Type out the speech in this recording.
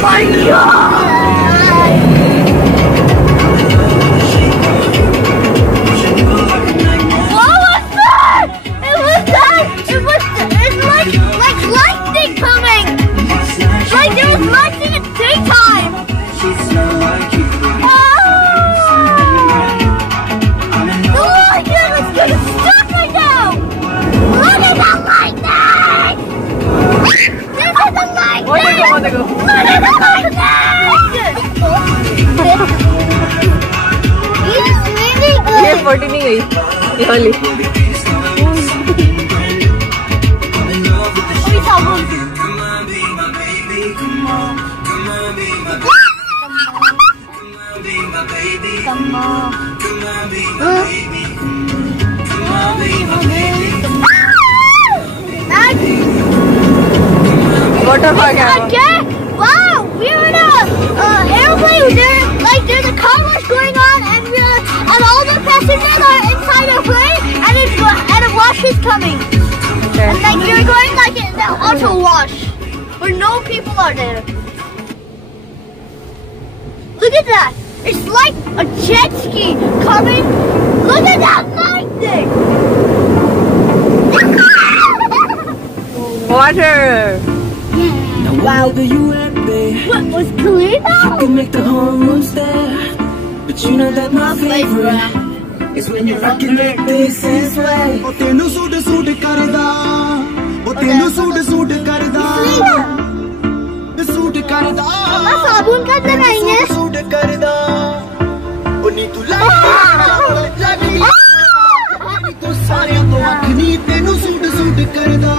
my God! What was that? It's like lightning coming. Like there was lightning at daytime. یہ 40 نہیں گئی یہ والی واٹر پارک ہے Wow, we were in an airplane. There's a car wash going on, and all the passengers are inside a plane, and a wash is coming. Okay. And like you're going like in the auto wash, where no people are there. Look at that! It's like a jet ski coming. Look at that lightning! Water. Wow. What was clean? You can make the whole room stare, but you know that my favorite is when you're rocking like this is way. Oh, tenu suit karda. Oh, tenu suit karda. Suit karda. Mama sabun ka banaenge. Suit karda. Oh, ni tu lagi. Tu sare to akhni tenu suit karda.